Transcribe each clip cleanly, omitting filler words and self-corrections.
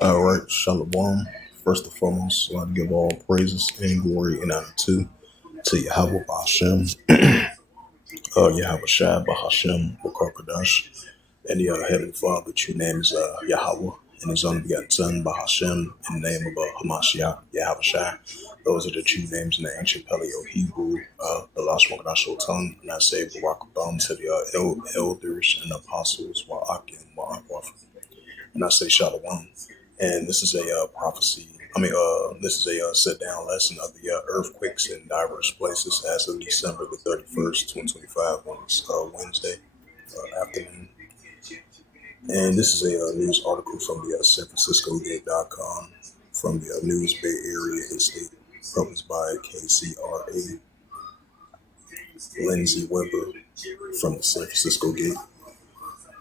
All right, Shalom. First and foremost, I'd like to give all praises and glory and honor to Yahweh Bahashem, Yahweh Shai Bahashem Wakarkadash, and the Heavenly Father, true name is Yahweh, and His only begotten Son Bahashem, in the name of Hamashiach, Yahweh Shai. Those are the true names in the ancient Paleo Hebrew, the Last Wakadash tongue, and I say Barak to the elders and apostles, Wa'ak and Wa'ak, and I say Shalom. And this is a prophecy. This is a sit down lesson of the earthquakes in diverse places as of December the 31st, 2025, on this Wednesday afternoon. And this is a news article from the San Francisco Gate.com from the News Bay Area Estate, published by KCRA. Lindsay Weber from the San Francisco Gate.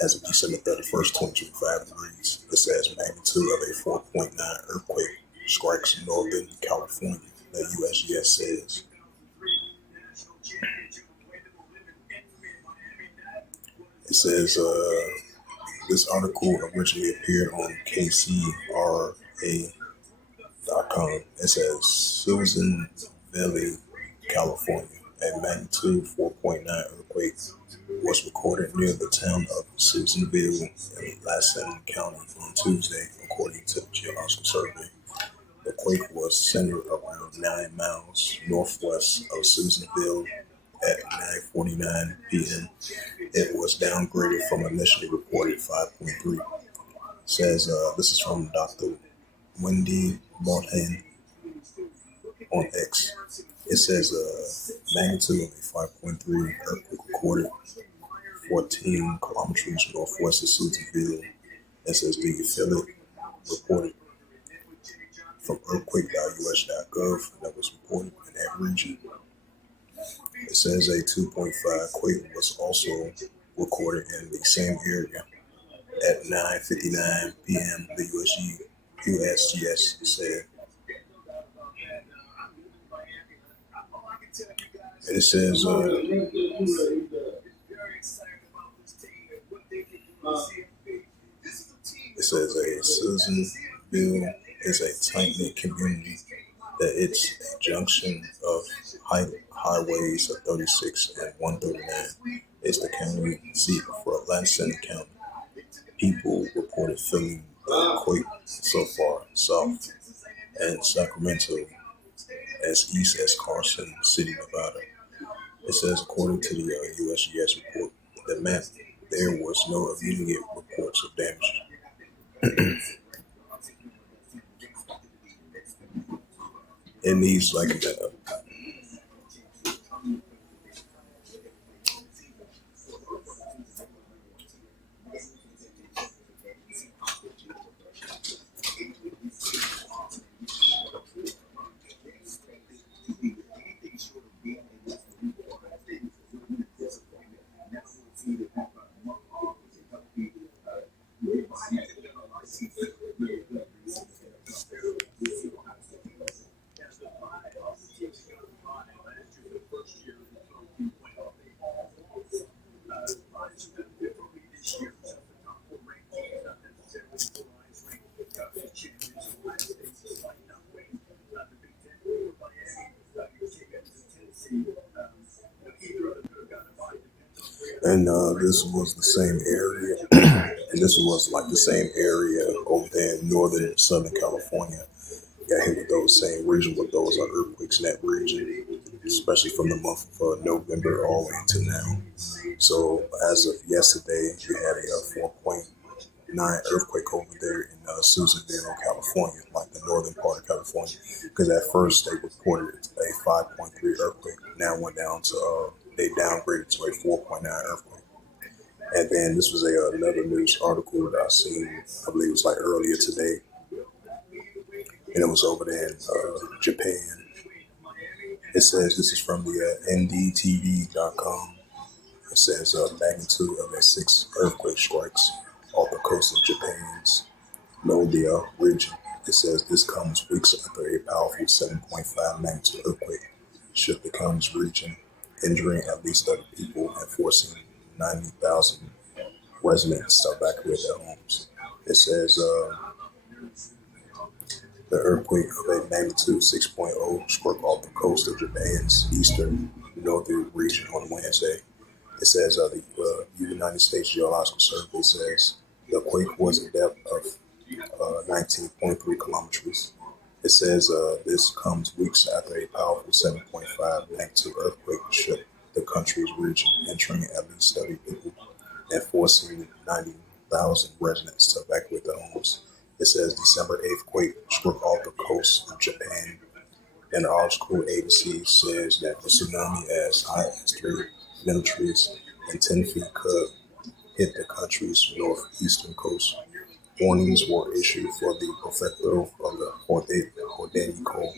As of December 31st, 2025, reads, it says magnitude of a 4.9 earthquake strikes Northern California, the USGS says. It says this article originally appeared on KCRA.com. It says Susan Valley, California, a magnitude 4.9 earthquake was recorded near the town of Susanville in Lassen County on Tuesday, according to the Geological Survey. The quake was centered around 9 miles northwest of Susanville at 9:49 p.m. It was downgraded from initially reported 5.3. Says this is from Dr. Wendy Mohan on X. It says magnitude of a 5.3 earthquake recorded 14 kilometers northwest of Susanville. It says, do you feel it? Reported from earthquake.us.gov that was reported in that region. It says a 2.5 quake was also recorded in the same area at 9:59 p.m. The USGS said. And it says a Susanville is a tight-knit community that it's a junction of highways of 36 and 139. It's the county seat for Lassen County. People reported feeling the quake so far south and Sacramento as east as Carson City, Nevada. It says, according to the USGS report, the map, there was no immediate reports of damage. It needs like and this was the same area, and this was like the same area over there in northern Southern California. Got hit with those same region with those earthquakes in that region, especially from the month of November all the way to now. So as of yesterday, we had a 4.9 earthquake over there in Susanville, California, like the northern part of California. Because at first they reported a 5.3 earthquake. Now went down to they downgraded to a 4.9 earthquake. And then this was another news article that I seen, I believe it was like earlier today, and it was over there in Japan. It says, this is from the ndtv.com. It says magnitude of a 6 earthquake strikes off the coast of Japan's Noida region. It says this comes weeks after a powerful 7.5 magnitude earthquake shook the county's region, injuring at least 30 people and forcing 90,000 residents evacuate their homes. It says the earthquake of a magnitude 6.0 struck off the coast of Japan's eastern northern region on Wednesday. It says the United States Geological Survey says the quake was a depth of 19.3 kilometers. It says this comes weeks after a powerful 7.5 magnitude earthquake shook the country's region, entering at least 30 people and forcing 90,000 residents to evacuate their homes. It says December 8th quake struck off the coast of Japan, and the article agency says that the tsunami as high as 3 meters and 10 feet could hit the country's northeastern coast. Warnings were issued for the prefecture of the Hodenko,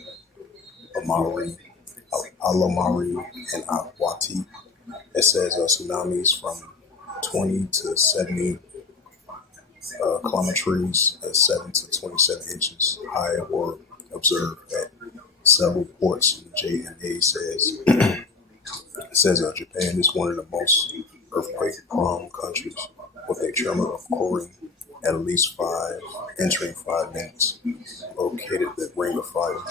Amari, Alomari, and Awati. It says tsunamis from 20 to 70 kilometers and 7 to 27 inches high were observed at several ports. The JMA says Japan is one of the most earthquake-prone countries, with a tremor occurring at least entering 5 minutes. Located the Ring of Fire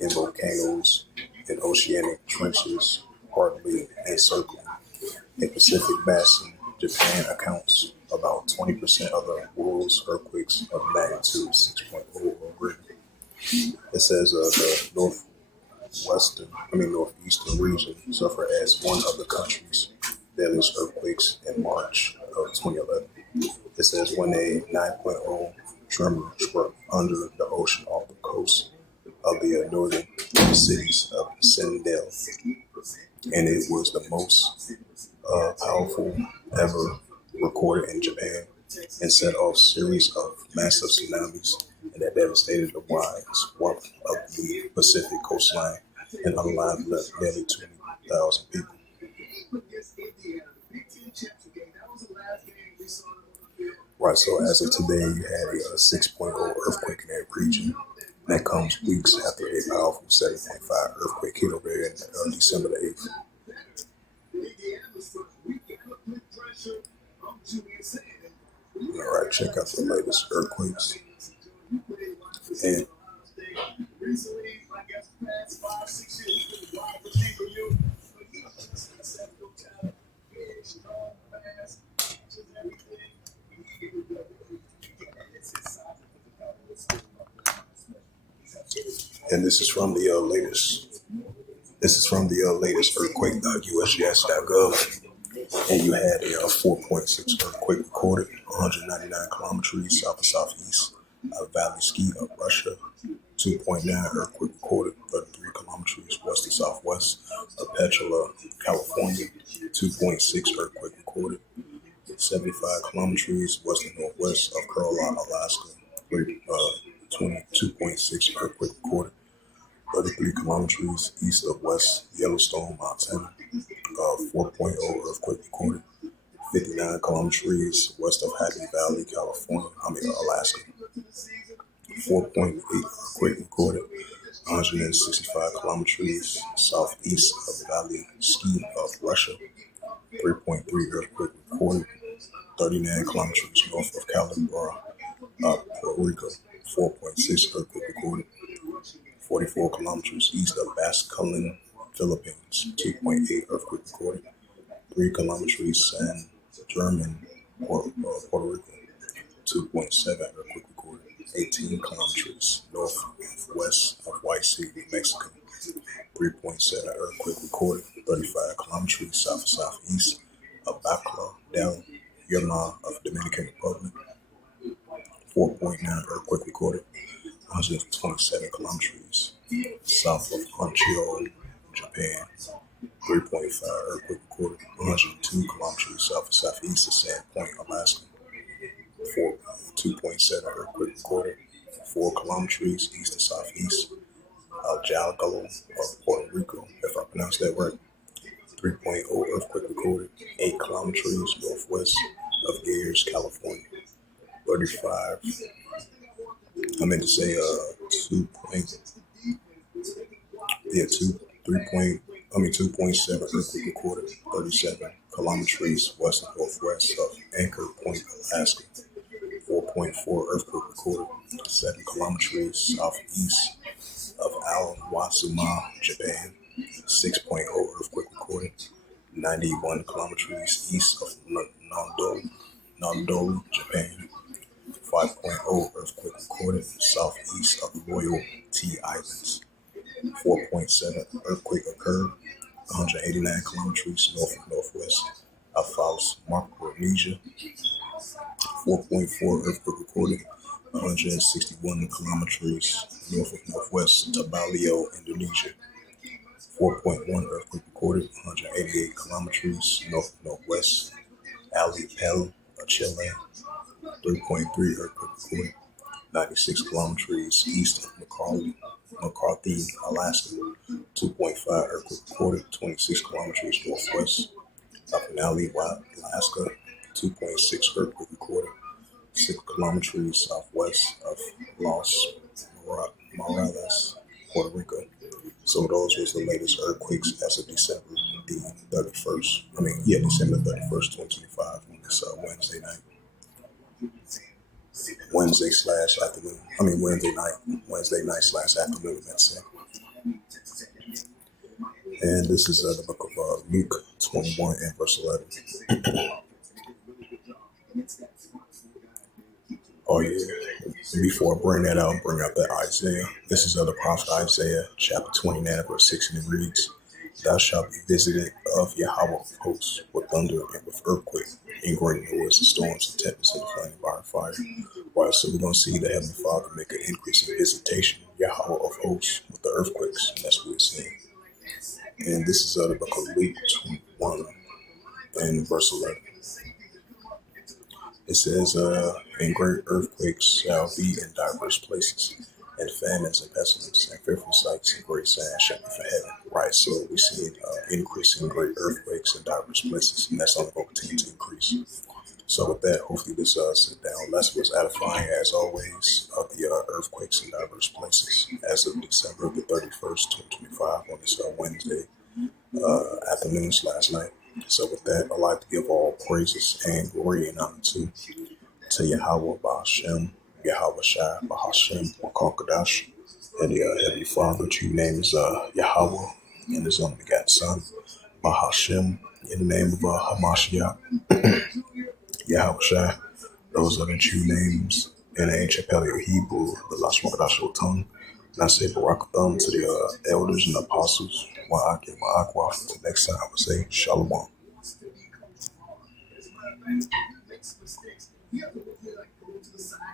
in volcanoes and oceanic trenches, partly encircling a Pacific basin. Japan accounts about 20% of the world's earthquakes of magnitude 6.0 or greater. It says the northeastern region suffered as one of the country's deadliest earthquakes in March of 2011. It says when a 9.0 tremor struck under the ocean off the coast of the northern cities of Sendai, and it was the most powerful ever recorded in Japan, and set off a series of massive tsunamis and that devastated the wide swath of the Pacific coastline and unalive nearly 20,000 people. Right, so as of today, you had a 6.0 earthquake in that region. That comes weeks after a powerful 7.5 earthquake hit over there on December the 8th. All right, check out the latest earthquakes. And this is from the latest. This is from the latest earthquake.usgs.gov. And you had a 4.6 earthquake recorded 199 kilometers south of southeast of Valley Ski of Russia. 2.9 earthquake recorded 33 kilometers west of southwest of Petula, California. 2.6 earthquake recorded 75 kilometers west and northwest of Carolina, Alaska. 22.6 earthquake recorded 33 kilometers east of West Yellowstone, Montana. 4.0 earthquake recorded 59 kilometers west of Happy Valley, Alaska. 4.8 earthquake recorded 165 kilometers southeast of Valley Ski of Russia. 3.3 earthquake recorded 39 kilometers north of Calabar, Puerto Rico. 4.6 earthquake recorded 44 kilometers east of Basculin, Philippines. 2.8 earthquake recorded 3 kilometers San German, Puerto Rico. 2.7 earthquake recorded 18 kilometers northwest of White Sea, New Mexico. 3.7 earthquake recorded 35 kilometers south of southeast of Bacla del Yuma of Dominican Republic. 4.9 earthquake recorded 127 kilometers south of Honshu, Japan. 3.5 earthquake recorded 102 kilometers south of southeast of Sand Point, Alaska. 2.7 earthquake recorded 4 kilometers east of southeast of Jalgalo of Puerto Rico, if I pronounced that right. 3.0 earthquake recorded 8 kilometers northwest of Gayers, California. 35. I meant to say 2.7 earthquake recorded 37 kilometers west and northwest of Anchor Point, Alaska. 4.4 earthquake recorded. 7 kilometers southeast of Awazuma, Japan. 6.0 earthquake recorded. 91 kilometers east of Nondori, Japan. 5.0 earthquake recorded southeast of Royal T Islands. 4.7 earthquake occurred 189 kilometers north of northwest of Faust, Micronesia. 4.4 earthquake recorded 161 kilometers north of northwest Tabalio, Indonesia. 4.1 earthquake recorded 188 kilometers north of northwest Ali Pel, Chile. 3.3 earthquake recorded 96 kilometers east of McCarthy, Alaska. 2.5 earthquake recorded 26 kilometers northwest of Finale, Alaska. 2.6 earthquake recorded 6 kilometers southwest of Los Morales, Puerto Rico. So those was the latest earthquakes as of December the 31st. December 31st, 2025 on this Wednesday night. Wednesday night slash afternoon, let's say. And this is the book of Luke 21 and verse 11. Oh yeah. Before I bring that out, bring out that Isaiah. This is the prophet Isaiah, chapter 29, verse 6, and it reads, "Thou shalt be visited of Yahweh of hosts with thunder and with earthquake, and great noise, and storms, and tempests, and the flaming fire." Right, so we're gonna see the Heavenly Father make an increase in visitation, Yahweh of hosts, with the earthquakes. And that's what we're seeing. And this is the book of Luke 21 and verse 11. It says, "And great earthquakes shall be in diverse places, and famines and pestilence, and fearful sights and great signs shall be from heaven." Right, so we see an increase in great earthquakes in diverse places, and that's only going to continue to increase. So with that, hopefully this sit down lesson was edifying as always of the earthquakes in diverse places as of December the 31st, 2025 on this Wednesday afternoon slash night. So with that, I'd like to give all praises and glory and honor to Yahweh Ba'ashem, Yahweh Shai, Bahashem, Wakakadash, and the Heavenly Father. True name is Yahweh, and His only begotten Son, Bahashem, in the name of Hamashiach, Yahweh Shai. Those are the true names in the ancient Paleo Hebrew, the Lashon tongue. And I say Barakatham to the elders and apostles. Wa'ak and Ma'akwa. Until next time, I would say Shalom.